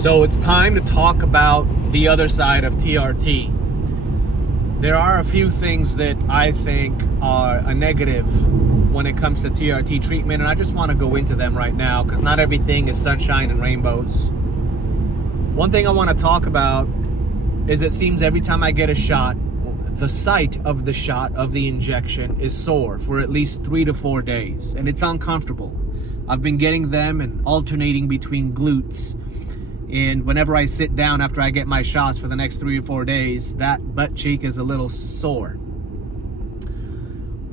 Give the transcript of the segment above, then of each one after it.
So it's time to talk about the other side of TRT. There are a few things that I think are a negative when it comes to TRT treatment, and I just want to go into them right now because not everything is sunshine and rainbows. One thing I want to talk about is it seems every time I get a shot, the site of the shot of the injection is sore for at least 3 to 4 days, and it's uncomfortable. I've been getting them and alternating between glutes. And whenever I sit down after I get my shots for the next 3 or 4 days, that butt cheek is a little sore.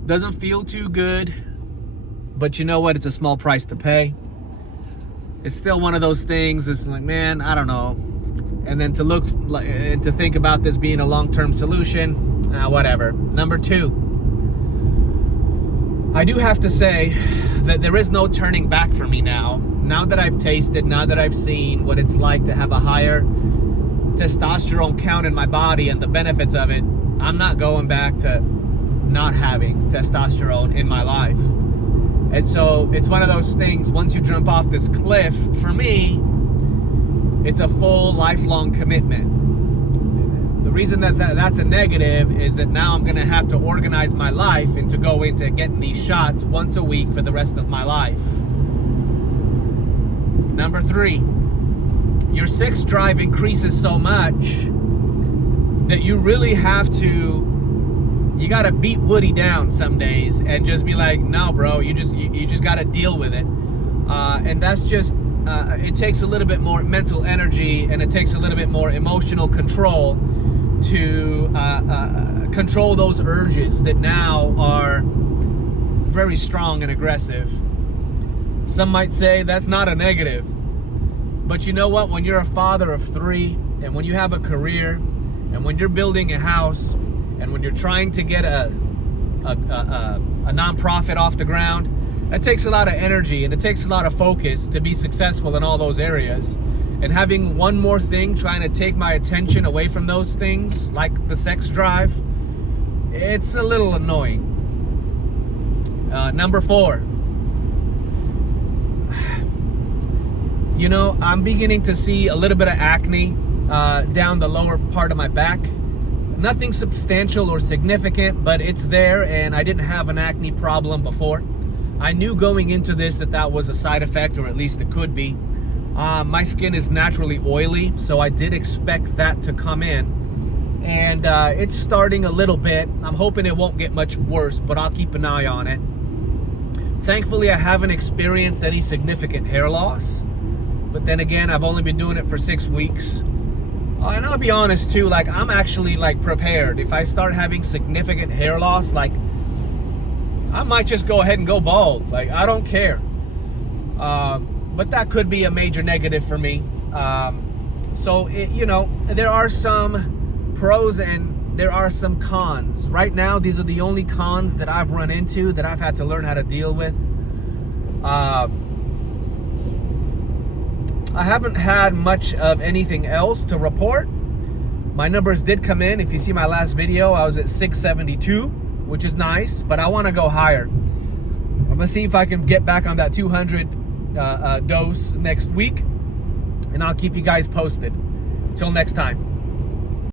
Doesn't feel too good, but you know what? It's a small price to pay. It's still one of those things. It's like, man, I don't know. And then to think about this being a long-term solution, whatever. Number 2, I do have to say that there is no turning back for me now. Now that I've tasted, now that I've seen what it's like to have a higher testosterone count in my body and the benefits of it, I'm not going back to not having testosterone in my life. And so it's one of those things, once you jump off this cliff, for me, it's a full lifelong commitment. The reason that's a negative is that now I'm gonna have to organize my life and to go into getting these shots once a week for the rest of my life. Number 3, your sex drive increases so much that you really have to, you gotta beat Woody down some days and just be like, no bro, you just gotta deal with it. And that's just, it takes a little bit more mental energy and it takes a little bit more emotional control to control those urges that now are very strong and aggressive. Some might say that's not a negative, but you know what? When you're a father of 3 and when you have a career and when you're building a house and when you're trying to get a nonprofit off the ground, that takes a lot of energy and it takes a lot of focus to be successful in all those areas. And having one more thing trying to take my attention away from those things, like the sex drive, it's a little annoying. Number 4, you know, I'm beginning to see a little bit of acne down the lower part of my back. Nothing substantial or significant, but it's there, and I didn't have an acne problem before. I knew going into this that was a side effect, or at least it could be. My skin is naturally oily, so I did expect that to come in. And it's starting a little bit. I'm hoping it won't get much worse, but I'll keep an eye on it. Thankfully, I haven't experienced any significant hair loss. But then again, I've only been doing it for 6 weeks. And I'll be honest too, like I'm actually like prepared. If I start having significant hair loss, like I might just go ahead and go bald. Like I don't care. But that could be a major negative for me. So, you know, there are some pros and there are some cons. Right now, these are the only cons that I've run into that I've had to learn how to deal with. I haven't had much of anything else to report. My numbers did come in. If you see my last video, I was at 672, which is nice, but I want to go higher. I'm gonna see if I can get back on that 200 dose next week, and I'll keep you guys posted. Till next time.